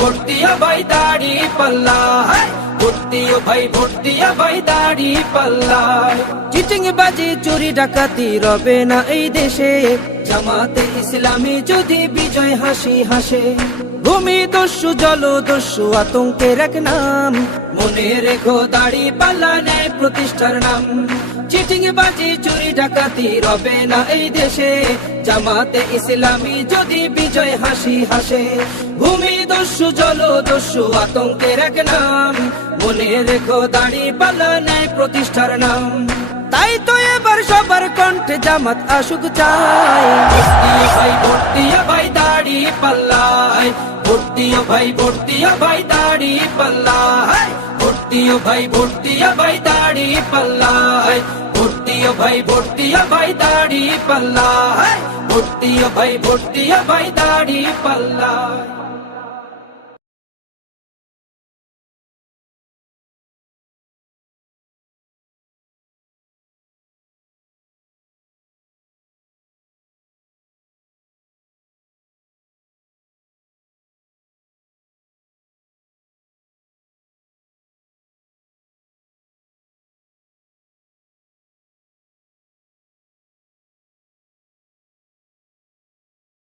Vote দিও ভাই দাড়ি পাল্লা, ভোট দিও ভাই, ভোট দিও ভাই দাড়ি পাল্লা। চিটিং বাজি চুরি ডাকাতি রবে না এই দেশে, জামাতে ইসলামী যদি বিজয় হাসি হাসে। ভূমি দস্যু জল দস্যু আতঙ্কের এক নাম, মনে রেখো দাড়ি পাল্লা ন্যায় প্রতিষ্ঠার নাম। চিটিং বাজি চুরি ডাকাতি রবে না এই দেশে, জামাতে ইসলামী যদি বিজয় হাসি হাসে। ভূমি দস্যু জল দস্যু আতঙ্কের এক নাম, মনে রেখো দাড়ি পাল্লা ন্যায় প্রতিষ্ঠার নাম। তাই তো এবার সবার কণ্ঠে জামাত আসুক চাই। ভোট দিও ভাই, ভোট দিও ভাই দাড়ি পাল্লা, ভোট দিও ভাই, ভোট দিও ভাই দাড়ি পাল্লা। ভোট দিও ভাই, ভোট দিও ভাই দাড়ি পাল্লা, ভোট দিও ভাই, ভোট দিও ভাই দাড়ি পাল্লা। ভোট দিও ভাই, ভোট দিও ভাই দাড়ি পাল্লা।